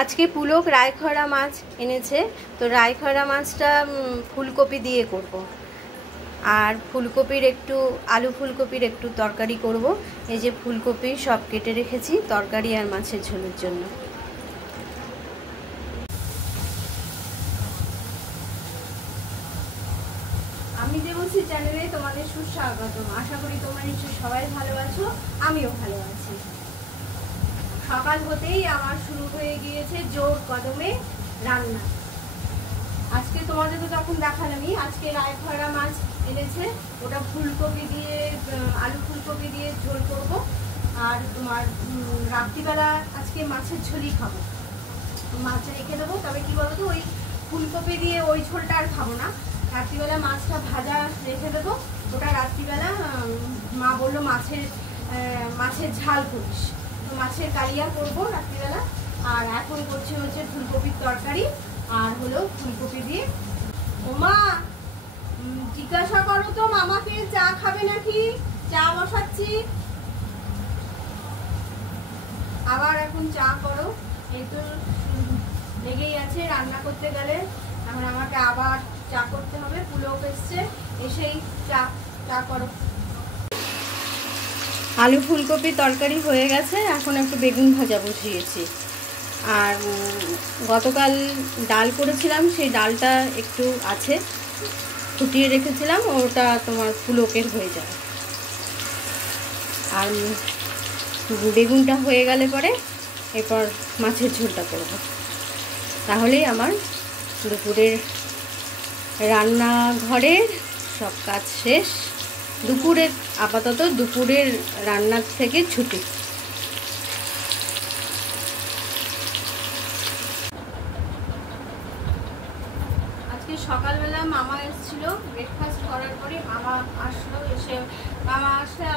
আজকে পুলক রায়খরা মাছ এনেছে, তো রায়খরা মাছটা ফুলকপি দিয়ে করব। আর ফুলকপির একটু আলু ফুলকপির একটু তরকারি করব। এই যে ফুলকপি সব কেটে রেখেছি তরকারি আর মাছের ঝোলের জন্য। আমি দেবশ্রী চ্যানেলে তোমাদের সুস্বাগতম। আশা করি তোমরা নিশ্চয়ই সবাই ভালো আছো, আমিও ভালো আছি। সকাল হতেই আমার শুরু হয়ে গিয়েছে জোর কদমে রান্না। আজকে তোমাদের তো তখন দেখালামই, আজকে রায়খরা মাছ এনেছে, ওটা ফুলকপি দিয়ে আলু ফুলকপি দিয়ে ঝোল করব। আর তোমার রাত্রিবেলা আজকে মাছের ঝোলই খাবো, মাছ রেখে দেবো। তবে কি বলতো, ওই ফুলকপি দিয়ে ওই ঝোলটা আর খাবো না, রাত্রিবেলা মাছটা ভাজা রেখে দেবো। ওটা রাত্রিবেলা মা বললো মাছের ঝাল করিস, তো মাছের কালিয়া করবো রাত্রিবেলা। আর এখন করছি হচ্ছে ফুলকপির তরকারি আর হলো ফুলকপি দিয়ে। ওমা জিজ্ঞাসা করো তো মামাকে চা খাবে নাকি, চা বসাচ্ছি। আবার এখন চা করো, এই তো লেগেই আছে রান্না করতে গেলে। এখন আমাকে আবার চা করতে হবে। পুলক এসছে, এসেই চা করো। আলু ফুলকপি তরকারি হয়ে গেছে, এখন একটু বেগুন ভাজা বসিয়েছি। আর গতকাল ডাল করেছিলাম, সেই ডালটা একটু আছে, ফুটিয়ে রেখেছিলাম, ওটা তোমার পুলকের হয়ে যাবে। আর বেগুনটা হয়ে গেলে পরে এরপর মাছের ঝোলটা করব, তাহলেই আমার দুপুরের রান্নাঘরের সব কাজ শেষ। আপাতত দুপুরের রান্নার থেকে ছুটি। আজকে সকালবেলা মামা এসেছিল, ব্রেকফাস্ট করার পরে মামা আসলো। মামা আসলে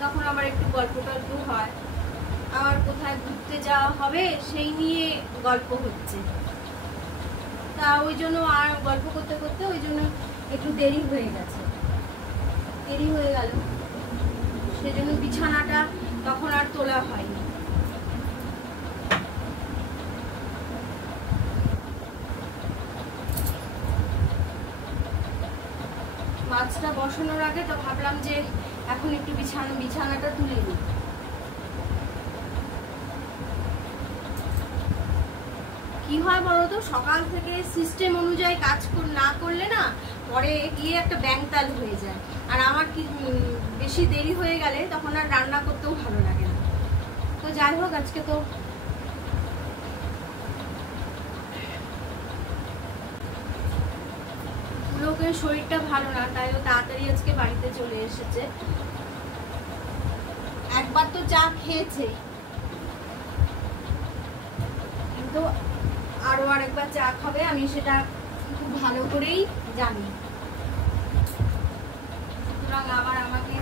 তখন আবার একটু গল্প টল্প হয়, আবার কোথায় ঘুরতে যাওয়া হবে সেই নিয়ে গল্প হচ্ছে। তা ওই জন্য আর গল্প করতে করতে ওই জন্য একটু দেরি হয়ে গেল। সেজন্য বিছানাটা তখন আর তোলা হয়নি। মাছটা বসানোর আগে তো ভাবলাম যে এখন একটু বিছানাটা তুলে নিই। কি হয় বলতো, সকাল থেকে সিস্টেম অনুযায়ী কাজ না করলে না পরে গিয়ে একটা ব্যাংতাল হয়ে যায়। আর আমার কি বেশি দেরি হয়ে গেলে তখন আর রান্না করতেও ভালো লাগে না। তো যাই হোক, আজকে তো পুলকের শরীরটা ভালো না, তাই ও তাড়াতাড়ি আজকে বাড়িতে চলে এসেছে। একবার তো চা খেয়েছে, কিন্তু আরো আরেকবার চা খাবে, আমি সেটা খুব ভালো করেই জানি। সুতরাং আবার আমাকে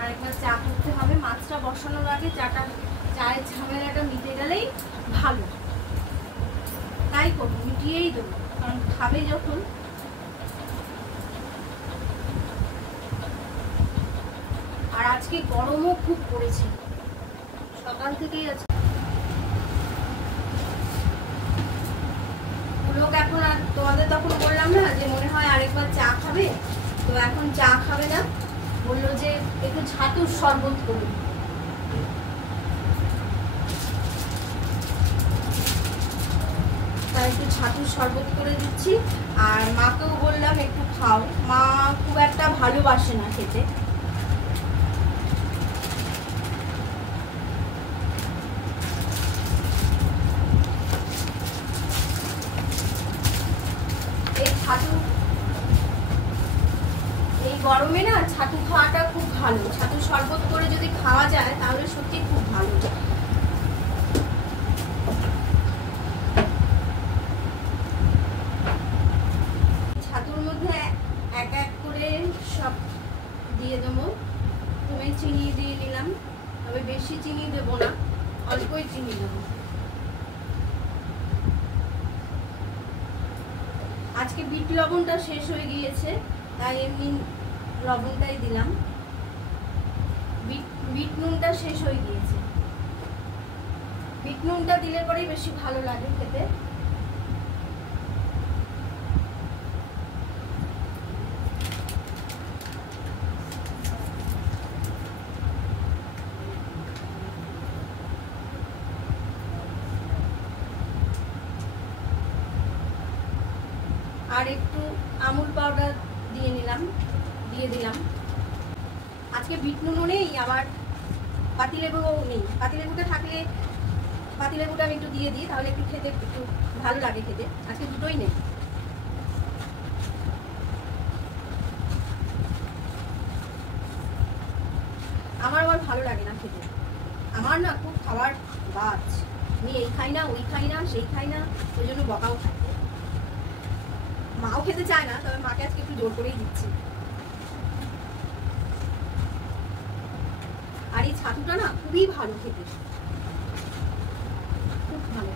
আরেকবার চা করতে হবে। মাছটা বসানোর আগে চায়ের ঝামেলাটা মিটে গেলেই ভালো, তাই করবো, মিটিয়েই দেবো, কারণ খাবে যখন। আর আজকে গরমও খুব পড়েছে সকাল থেকেই। আজকে লোক এখন আর তোমাদের তখন বললাম না যে মনে হয় আরেকবার চা খাবে, তো এখন চা খাবে না, বললো যে একটু ছাতুর শরবত করুন। তাই একটু ছাতুর শরবত করে দিচ্ছি। আর মাকেও বললাম একটু খাও, মা খুব একটা ভালোবাসে না খেতে। এই গরমে না ছাতু খাওয়াটা খুব ভালো, ছাতুর শরবত করে যদি খাওয়া যায় তাহলে সত্যি খুব ভালো। ছাতুর মধ্যে এক এক করে সব দিয়ে দেবো। তুমি চিনি দিয়ে নিলাম, তবে বেশি চিনি দেবো না, অল্পই চিনি দেবো। আজকে বিট লবণটা শেষ হয়ে গিয়েছে, তাই এমনি লবণটাই দিলাম। বিট নুনটা শেষ হয়ে গিয়েছে। বিট নুনটা দিলে পরেই বেশি ভালো লাগে খেতে। আর একটু আমুল পাউডার দিয়ে দিলাম। আজকে বিট নুনও নেই, আবার পাতিলেবুও নেই। পাতিলেবুটা থাকলে পাতিলেবুটা আমি একটু দিয়ে দিই, তাহলে একটু খেতে একটু ভালো লাগে খেতে। আজকে দুটোই নেই। আমার ভালো লাগে না খেতে। আমার না খুব খাবার বাজ, আমি এই খাই না, ওই খাই না, সেই খাই না, ওই জন্য বকাও খাই। মাও খেতে চায় না, তবে মাকে আজকে একটু জোর করেই দিচ্ছি। আর এই ছাতুটা না খুবই ভালো খেতে, খুব ভালো।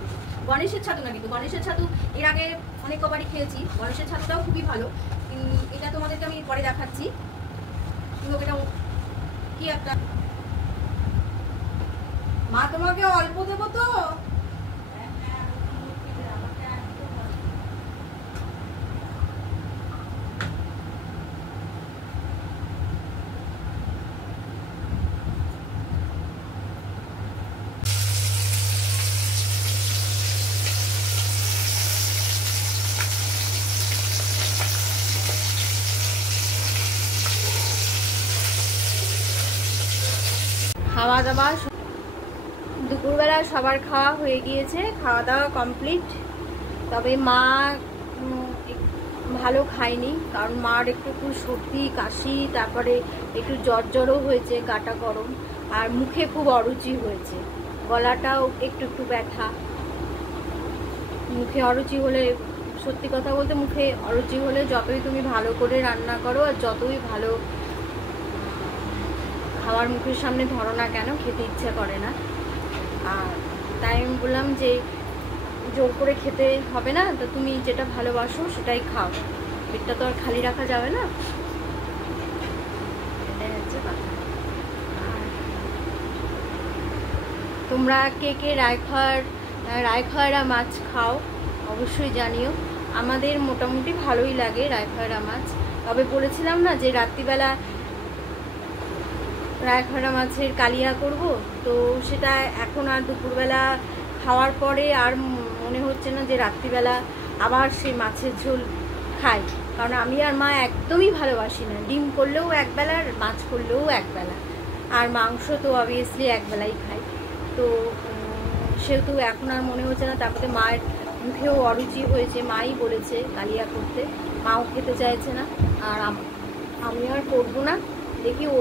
গণেশের ছাতু না, কিন্তু গণেশের ছাতু এর আগে অনেক কবারই খেয়েছি। গণেশের ছাতুটাও খুবই ভালো। এটা তোমাদেরকে আমি পরে দেখাচ্ছি। এটা কি একটা, মা তোমাকে অল্প দেবো তো। খাওয়া দাওয়া দুপুরবেলা সবার খাওয়া হয়ে গিয়েছে, খাওয়া দাওয়া কমপ্লিট। তবে মা ভালো খায়নি, কারণ মার একটু সর্দি কাশি, তারপরে একটু জ্বরও হয়েছে, গাটা গরম, আর মুখে খুব অরুচি হয়েছে, গলাটাও একটু ব্যথা। মুখে অরুচি হলে, সত্যি কথা বলতে মুখে অরুচি হলে যতই তুমি ভালো করে রান্না করো আর যতই ভালো খাবার মুখের সামনে ধরো না কেন, খেতে ইচ্ছা করে না। আর তাই আমি বললাম যে জোর করে খেতে হবে না, তো তুমি যেটা ভালোবাসো সেটাই খাও, পেটটা তো আর খালি রাখা যাবে না, এটাই হচ্ছে কথা। তোমরা কে কে রায়খয়রা মাছ খাও অবশ্যই জানিও। আমাদের মোটামুটি ভালোই লাগে রায়খয়রা মাছ। তবে বলেছিলাম না যে রাত্রিবেলা রায়খয়রা মাছের কালিয়া করব, তো সেটা এখন আর দুপুরবেলা খাওয়ার পরে আর মনে হচ্ছে না যে রাত্রিবেলা আবার সেই মাছের ঝোল খাই, কারণ আমি আর মা একদমই ভালোবাসি না। ডিম করলেও একবেলা, আর মাছ করলেও একবেলা, আর মাংস তো অবভিয়াসলি একবেলাই খাই। তো সেহেতু এখন আর মনে হচ্ছে না। তারপরে মায়ের মুখেও অরুচি হয়েছে, মাই বলেছে কালিয়া করতে, মাও খেতে চাইছে না, আর আমি আর করবো না। দেখি ও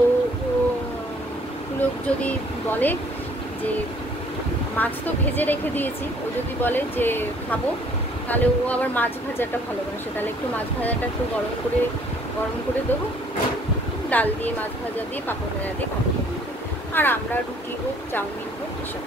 লোক যদি বলে যে মাছ তো ভেজে রেখে দিয়েছি, ও যদি বলে যে খাবো, তাহলে ও আবার মাছ ভাজাটা ভালোবাসে, তাহলে একটু মাছ ভাজাটা একটু গরম করে দেবো, ডাল দিয়ে, মাছ ভাজা দিয়ে, পাঁপড় ভাজা দিয়ে খাবো। আর আমরা রুটি হোক, চাউমিন হোক, এসব